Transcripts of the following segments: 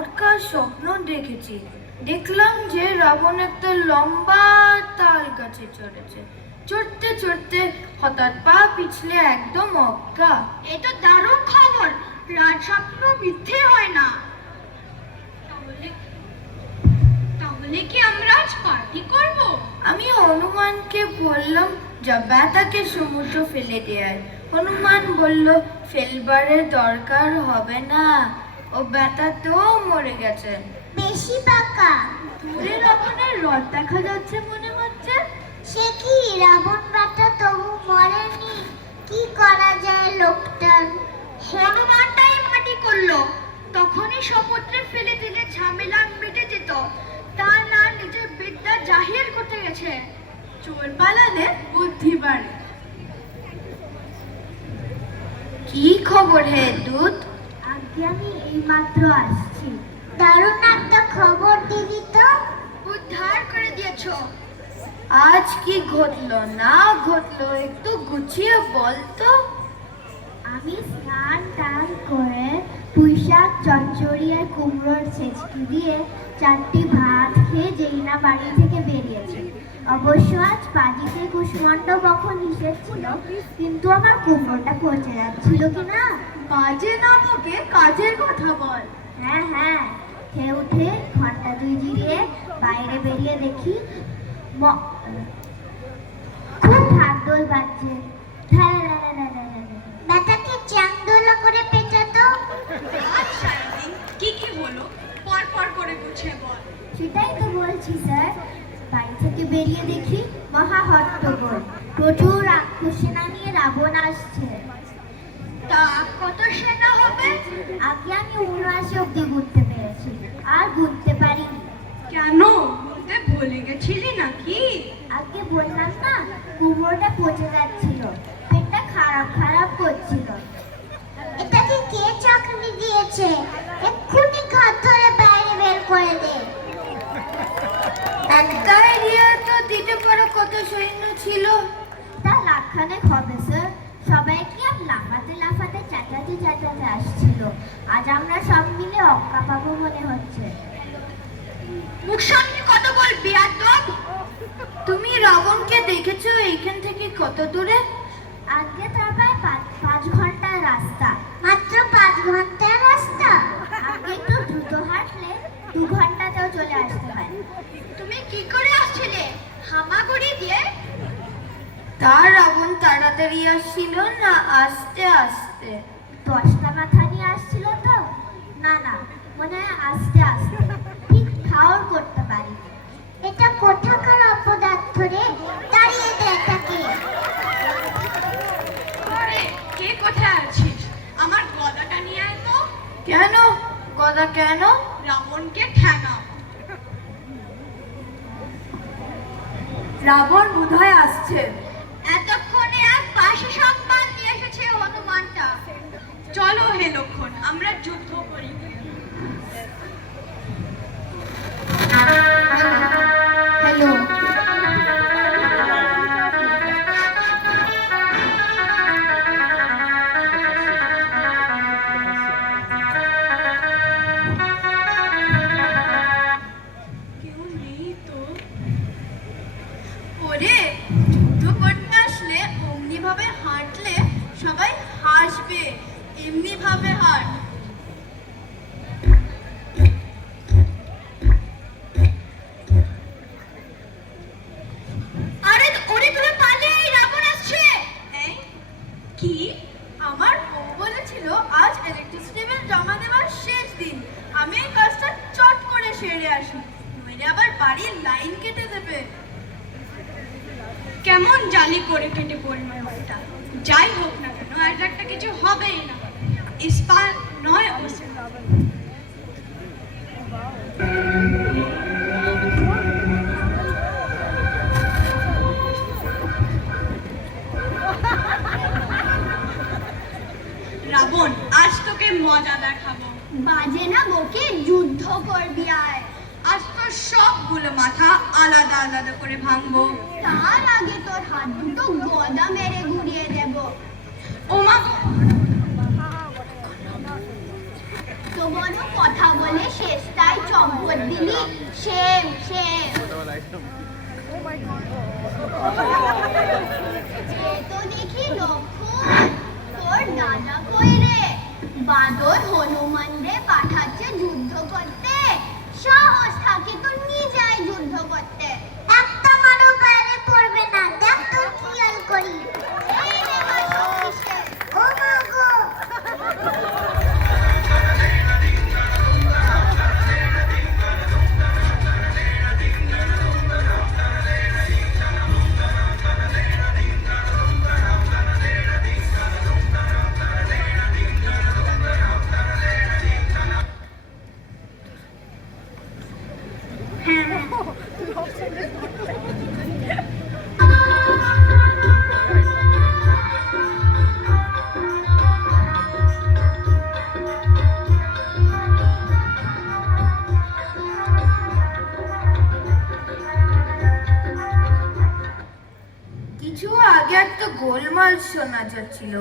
চমৎকার স্বপ্ন দেখেছি। দেখলাম যে রাবণ একটা লম্বা তাল গাছে চড়েছে। চড়তে চড়তে হঠাৎ পা পিছলে একদম অজ্ঞা। এ তো দারুণ খবর। রাজস্বপ্ন মিথ্যে হয় না। তাহলে তাহলে কি আমরা আজ পার্টি করব? আমি হনুমানকে বললাম যা বেটাকে সমুদ্র ফেলে দেয়। হনুমান বলল ফেলবারের দরকার হবে না, ও বেটা তো মরে গেছে। বেশি পাকা। দূরে রাবণের রথ দেখা যাচ্ছে মনে হচ্ছে। সে কি রাবণ বেটা তবু মরেনি? কি করা যায় লোকটার? হনুমানটাই মাটি করলো। তখনই সমুদ্রে ফেলে দিলে ঝামেলা মিটে যেত। তা না, নিজের বিদ্যা জাহির করতে গেছে। চোর পালালে বুদ্ধি বাড়ে। কি খবর হে দূত? আগে আমি এইমাত্র আসছি। দারুণ একটা খবর দিবি তো? উদ্ধার করে দিয়েছো। আজ কি ঘটলো না ঘটলো একটু গুছিয়ে বল তো। আমি স্নান টান করে পুঁইশাক চচ্চড়ি আর কুমড়োর ছেঁচকি দিয়ে 4টি ভাত খেয়ে যেই না বাড়ি থেকে বেরিয়েছি। অবশ্য আজ পাজিতে কুষ্মাণ্ড কখন হিসেব ছিল, কিন্তু আমার কুমড়োটা পচে যাচ্ছিল কিনা। বাজে না বকে কাজের কথা বল। হ্যাঁ হ্যাঁ, খেয়ে উঠে ঘন্টা 2 জিরিয়ে বাইরে বেরিয়ে দেখি খুব ঢাকঢোল বাজছে। ব্যাটাকে চাংদোলা করে পেটাতো। আচ্ছা, কি কি হলো পর পর করে গুছিয়ে বল। সেটাই তো বলছি স্যার। বাড়ি থেকে বেরিয়ে দেখি মহা হট্টগোল। প্রচুর রাক্ষস সেনা নিয়ে রাবণ আসছে। তা কত সেনা হবে? আগে আমি 79 অব্দি গুনতে পেরেছি, আর গুনতে পারিনি। কেন, বলতে ভুলে গেছিলি নাকি? আগে বললাম না, কুমড়োটা পচে যাচ্ছিল, পেটটা খারাপ খারাপ করছিল। এটাকে কে চাকরি দিয়েছে? এক্ষুনি ঘর ধরে বাইরে বের করে দে। একটা আইডিয়া তো দিতে পারো, কত সৈন্য ছিল? তা লাখখানেক হবে স্যার। সবাই কি আর লাফাতে লাফাতে চেঁচাতে চেঁচাতে আসছিল। আজ আমরা সব মিলে অক্কা পাবো মনে হচ্ছে। মুখ সামনে কত বল বেয়াদব। তুমি রাবণকে দেখেছো এইখান থেকে কত দূরে? আজকে তার প্রায় 5 ঘন্টার রাস্তা। মাত্র 5 ঘন্টার রাস্তা? আগে একটু দ্রুত হাঁটলে 2 ঘন্টাতেও চলে আসতে পারে। তুমি কি করে আসছিলে? হামাগুড়ি দিয়ে? তার রাবণ তাড়াতাড়ি আসছিল না আস্তে আস্তে? 10টা মাথা নিয়ে আসছিল তো। না না, মনে হয় আস্তে আস্তে। ঠিক ঠাউর করতে পারি। এটা কোথাকার অপদার্থ রে? দাঁড়িয়ে দে এটাকে। আরে, কে কোথায় আছিস? আমার গদাটা নিয়ে আয় তো। কেন গদা কেন? রাবণকে ঠ্যাঙাও। রাবণ বোধহয় আসছে। এতক্ষণে এক পাশে সংবাদ নিয়ে এসেছে হনুমানটা। চলো হে লক্ষণ, আমরা যুদ্ধ করি। হ্যালো, কেউ নেই তো। ওরে, যুদ্ধ করতে আসলে অমনি ভাবে হাঁটলে সবাই হাসবে। এমনি ভাবে হাঁট। আরে ওরে, তুমি পালিয়ে, এই রাবণ আসছে। এই, কি? আমার বউ বলেছিল আজ ইলেকট্রিসিটি বিল জমা দেওয়ার শেষ দিন। আমি এই কাজটা চট করে সেরে আসি, নইলে আবার বাড়ির লাইন কেটে দেবে। কেমন জালি করে কেটে পড়লো ওটা। যাই হোক না কেন, আর একটা কিছু হবেই না। ইস্পাত নয় অবশ্য। রাবণ, আজ তোকে মজা দেখাবো। বাজে না বকে যুদ্ধ করবি আয়। আজ তোর সবগুলো মাথা আলাদা আলাদা করে ভাঙবো। তার আগে তোর হাত দুটো গদা মেরে ঘুরিয়ে দেব। ওমা, তো বড় কথা বলে শেষ উপর দিলি সেম সেম তো দেখি লক্ষণ তোর দাদা কই রে বাঁদর হনুমান রে পাঠাচ্ছে যুদ্ধ করতে সাহস থাকে তো নিজেই যুদ্ধ করতে একটা মারো বাইরে পড়বে না দেখ তো খেয়াল করি এই রে বাসু কিসে ও মা গো কিছু আগে একটা গোলমাল শোনা যাচ্ছিল,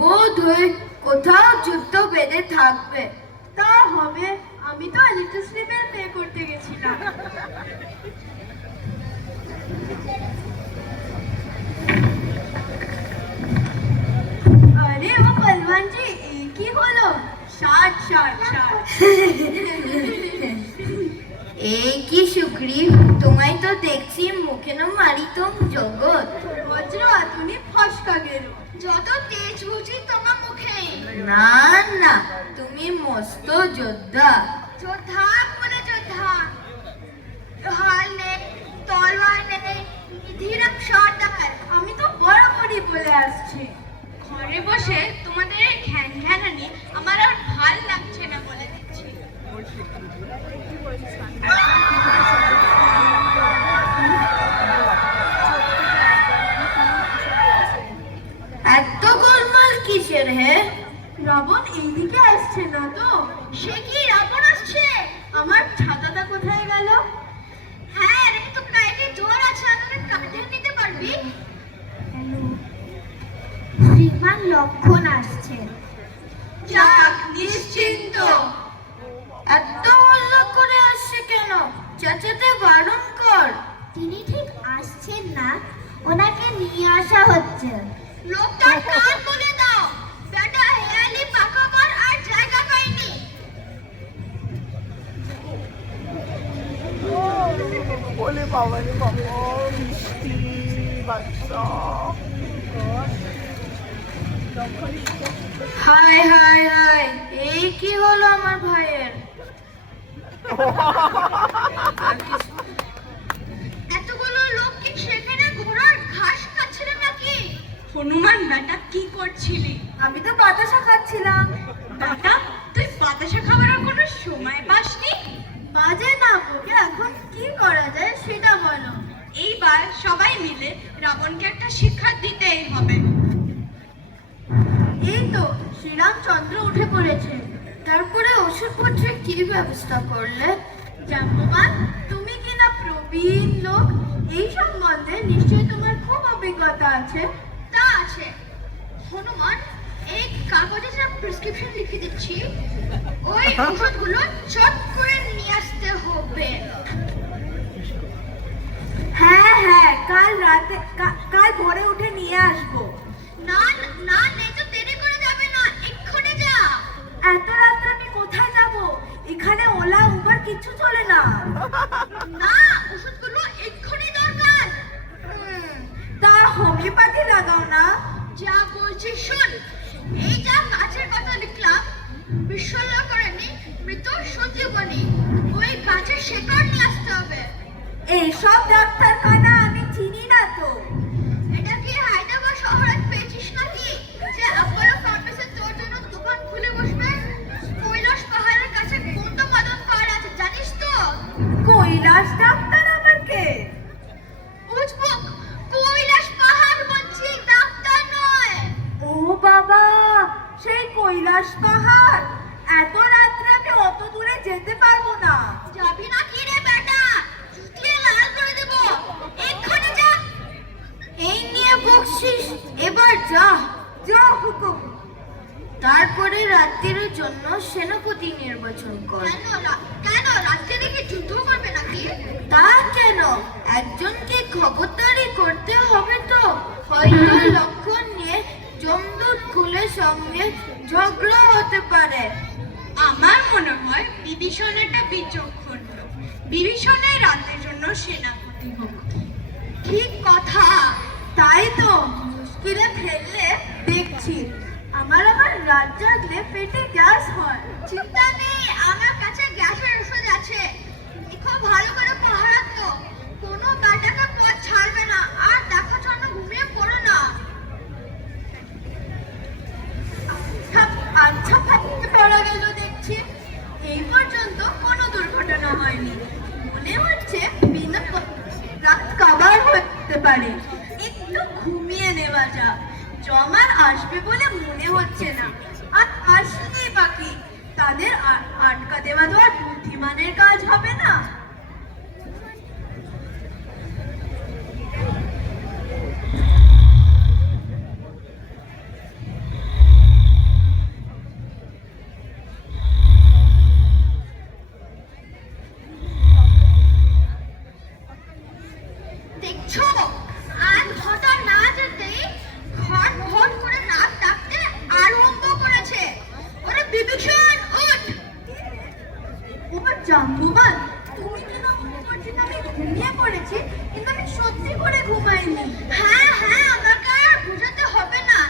বোধ হয় কোথাও যুদ্ধ বেঁধে থাকবে। তা হবে, আমি তো লিটল স্লিপের পে করতে গেছিলাম। আরে ও পলওয়ান জি, এই কি হলো? ষাট ষাট ষাট। এই কি সুগ্রীব, তোমায় তো দেখছি মুখে না মারিতম জগৎ। বজ্র তুমি ফসকা গেল, যত তেজ বুঝি তোমার মুখে। না না, তুমি মস্ত যোদ্ধা। যোদ্ধা বলে যোদ্ধা, ঢাল নেই, তলোয়ার নেই, ধীরম সর্দার। আমি তো বরাবরই বলে আসছি, ঘরে বসে তোমাদের ঘ্যান ঘ্যানানি আমার আর ভাল লাগছে না বলে দিচ্ছি। এত গোলমাল কিসের হে? রাবণ এইদিকে আসছে না তো? সে কি রাবণ আসছে? আমার ছাতাটা কোথায় গেল? হ্যাঁ রে, তো গায়ে জোর আছে, আমাকে কাঁধে নিতে পারবি? শ্রীমান লক্ষণ আসছে যাক, নিশ্চিন্ত। এত হল্লা করে আসছে কেন? চেঁচাতে বারণ কর। তিনি ঠিক আসছেন না, ওনাকে নিয়ে আসা হচ্ছে লোকটার কান বলে দাও, বেটা হেয়ালি পাকা কর আর জায়গা পাইনি। বলে বাবা রে বাবা, মিষ্টি বাচ্চা। হায় হায় হায়, এই কি হলো আমার ভাইয়ের? এতগুলো লোক কি সেখানে ঘোড়ার ঘাস খাচ্ছিল নাকি? হনুমান বেটা কি করছিলি? আমি তো বাতাসা খাচ্ছিলাম। বেটা, তুই বাতাসা খাবার আর কোনো সময় পাসনি? বাজে না বকে, এখন কি করা যায় সেটা বলো। এইবার সবাই মিলে রাবণকে একটা শিক্ষা দিতেই হবে। এই তো শ্রীরামচন্দ্র উঠে পড়েছে। তারপরে ওষুধপত্রের কি ব্যবস্থা করলে? জাম্ববান, তুমি কি না প্রবীণ লোক, এই সম্বন্ধে নিশ্চয়ই তোমার খুব অভিজ্ঞতা আছে। তা আছে হনুমান, এই কাগজে যা প্রেসক্রিপশন লিখে দিচ্ছি, ওই ওষুধগুলো চট করে নিয়ে আসতে হবে। হ্যাঁ হ্যাঁ, কাল ভোরে উঠে নিয়ে আসবো। না না, নেই তো দেরি করে যাবে না, এক্ষুনি যা। এত রাত্রে আমি কোথায় যাব? এখানে ওলা উবার কিছু চলে না। না, ওষুধগুলো এক্ষুনি দরকার। তা হোমিওপ্যাথি লাগাও না। যা বলছি শোন, এই যা গাছের কথা লিখলাম, বিশ্বল্য করেনি, মৃত সঞ্জীবনী, ওই গাছের শেকড় নিয়ে আসতে হবে। এইসব ডাক্তার খানা আমি চিনি না তো। এটা কি হায়দ্রাবাদ শহরে পেয়েছিস নাকি, যে আপেল ফার্মেসি তোর জন্য দোকান খুলে বসবে? কৈলাস পাহাড়ের কাছে গন্ধমাদন পাহাড় আছে, জানিস তো? কৈলাস ডাক্তার আমার কে? উজবুক, কৈলাস পাহাড় বলছি, ডাক্তার নয়। ও বাবা, সেই কৈলাস পাহাড়। এত রাত্রে আমি অত দূরে যেতে পারবো না। যাবি না কি রে বেটা, চুটিয়ে লাল করে দেব, এক্ষুনি যা। এই নিয়ে বকশিস, এবার যা যা হুকুম। তারপরে রাত্রির জন্য সেনাপতি নির্বাচন কর। কেন রাত্রে দেখি বিভীষণেরটা বিচক্ষণ লোক। বিভীষণের রাতের জন্য সেনাপতি হোক। ঠিক কথা, তাই তো মুশকিলে ফেললে দেখছি। আমার রাত জাগলে পেটে গ্যাস হয়। চিন্তা নেই, আমার কাছে গ্যাসের ওষুধ আছে। দেখো ভালো করে পাহারা দিও, কোনো ব্যাটাকে পথ ছাড়বে না। আর দেখা জন্য ঘুমিয়ে পড়ো না। আচ্ছা থাকতে পারা গেল দেখছি। এই পর্যন্ত কোনো দুর্ঘটনা হয়নি। মনে হচ্ছে বিনা রাত কাবার হতে পারে। একটু ঘুমিয়ে নেওয়া যাক। জমার আসবে বলে মনে হচ্ছে না। আর আসলেই বাকি তাদের আটকা দেওয়া তো আর বুদ্ধিমানের কাজ হবে না। দেখছো, আজ ঘটা না যেতেই ঘট ঘট করে নাক ডাকতে আরম্ভ করেছে। ওরে বিভীষণ, উঠ! ওমা জাম্বুবান, তুমি কি না মনে করছি না আমি ঘুমিয়ে পড়েছি? কিন্তু আমি সত্যি করে ঘুমাইনি। হ্যাঁ হ্যাঁ, আমাকে আর বুঝাতে হবে না।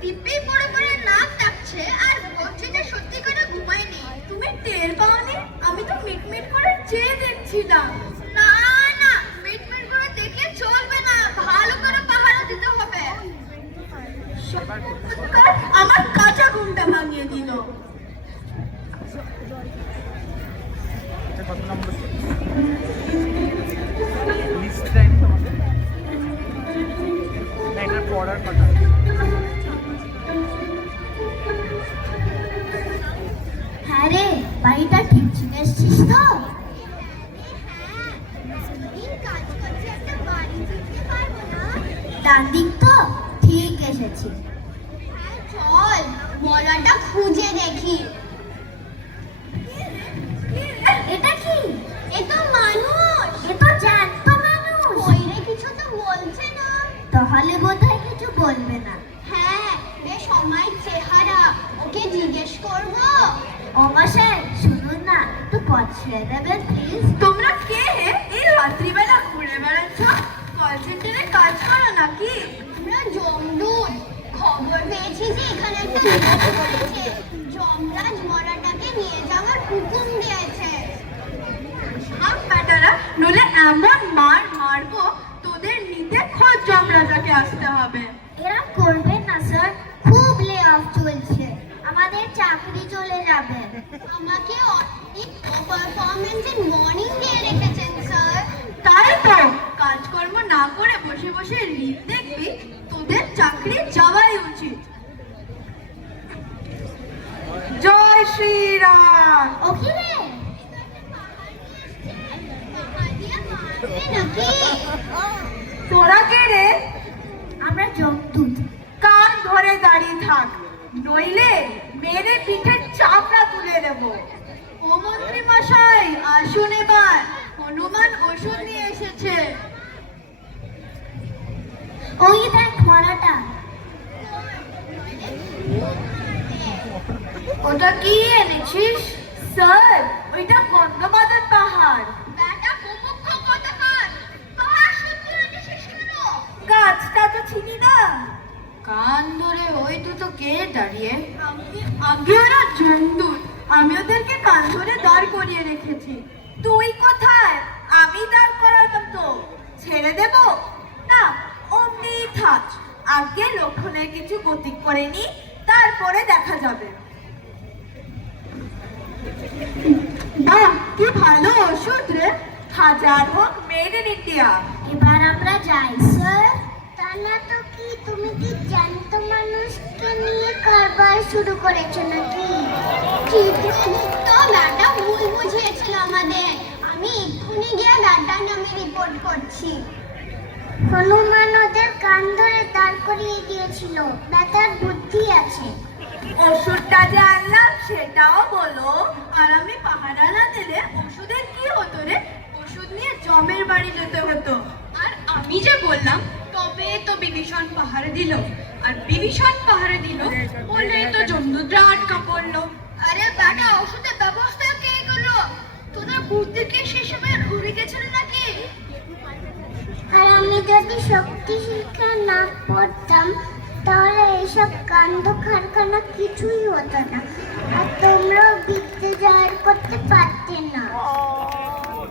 দিব্যি পড়ে পড়ে নাক ডাকছে আর বলছে যে সত্যি করে ঘুমায়নি। তুমি টের পাওনি? আমি তো মিটমিট করে চেয়ে দেখছিলাম। না না, মিটমিট করে দেখে চলবে না, ভালো করে পাহারা দিতে হবে। আমার কাঁচা ঘুমটা ভাঙিয়ে দিল। কত নম্বর লিস্ট টাইম তোমাকে না এটা পড়ার কথা। হ্যাঁ রে, বাড়িটা ঠিক চিনে এসছিস তো? ডান দিক তো? ঠিক এসেছি। চল মলাটা খুঁজে দেখি। এটা কি? এ তো মানুষ। এ তো জ্যান্ত মানুষ। কইরে কিছু তো বলছে না। তাহলে বোধহয় কিছু বলবে না। হ্যাঁ, বেশ সময় চেহারা। ওকে জিজ্ঞেস করবো। ও মশাই, শুনুন না, একটু পথ ছেড়ে দেবেন প্লিজ। তোমরা কে হে? এই রাত্রিবেলা ঘুরে বেড়াচ্ছ? কল সেন্টারে কাজ করো নাকি? আমরা জমদূত। খবর পেয়েছি যে এখানে একটা বিপদ হয়েছে। যমরাজ মরাটাকে নিয়ে যাওয়ার হুকুম দিয়েছে। থাক বেটারা, নইলে এমন মার মারবো তোদের নিতে খোঁজ যমরাজাকে আসতে হবে। এরা করবেন না স্যার, খুব লে অফ চলছে, আমাদের চাকরি চলে যাবে। আমাকে অনেক পারফরমেন্সের ওয়ার্নিং দিয়ে রেখেছেন স্যার। তাই তো, কাজকর্ম না করে বসে বসে রিল দেখবি, তোদের চাকরি যাওয়াই উচিত। জয় শ্রীরাম। ও কি রে? নাকি তোরা কে রে? আমরা জমদূত। কান ধরে দাঁড়িয়ে থাক, নইলে মেরে পিঠে চাপড়া তুলে দেব। ও মন্ত্রী মশাই, আসুন এবার। হনুমান ওষুধ নিয়ে এসেছে। ওই দেখ মরাটা। ওটা কি এনেছিস? স্যার, ওইটা গন্ধমাদন পাহাড়। ব্যাটা কুমুক্ষ কোথাকার? পাহাড় সত্যি এনেছিস কেন? গাছটা তো চিনি না। কান ধরে ওই দুটো কে দাঁড়িয়ে? আগে ওরা জমদূত, আমি ওদেরকে কান ধরে দাঁড় করিয়ে রেখেছি। তুই কোথায়? আমি দাঁড় করাতাম তো। ছেড়ে দেব না, অমনি থাক। আগে লক্ষণের কিছু গতি করেনি, তারপরে দেখা যাবে। বাহ, কি ভালো ওষুধ রে। হাজার হোক মেড ইন ইন্ডিয়া। এবার আমরা যাই স্যার। তা না তো কি, তুমি কি জ্যান্ত মানুষকে নিয়ে কারবার শুরু করেছো নাকি? চিত্রগুপ্ত ব্যাটা ভুল বুঝিয়েছিল আমাদের। আমি এক্ষুনি গিয়ে ব্যাটার নামে রিপোর্ট করছি। হনুমান ওদের কান ধরে দাঁড় করিয়ে দিয়েছিল, ব্যাটার বুদ্ধি আছে। ওষুধটা যে আনলাম সেটাও বলো। আর আমি পাহারা না দিলে ওষুধের কি হতো রে? ওষুধ নিয়ে জমের বাড়ি যেতে হতো। আর আমি যে বললাম তবে তো বিভীষণ পাহাড়ে দিল। আর বিভীষণ পাহাড়ে দিল বলে তো জমদূতরা আটকা পড়লো। আরে ব্যাটা, ওষুধের ব্যবস্থা কে করলো? নীতি শিক্ষা না পড়তাম তাহলে এসব কাণ্ড কারখানা কিছুই হতো না, আর তোমরাও বিদ্যে জাহির করতে পারতে না।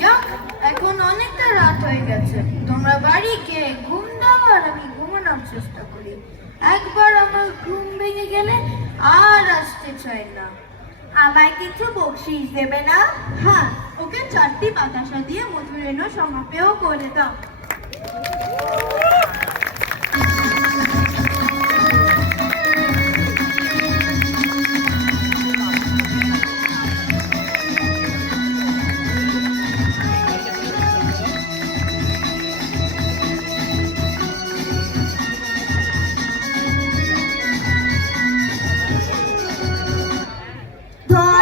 যাক, এখন অনেকটা রাত হয়ে গেছে, তোমরা বাড়ি গিয়ে ঘুম দাও আর আমি ঘুমানোর চেষ্টা করি। একবার আমার ঘুম ভেঙে গেলে আর আসতে চাই না। আমায় কিছু বকশিস দেবে না? হ্যাঁ, ওকে 4টি বাতাসা দিয়ে মধুরেণ সমাপেও করে দাও।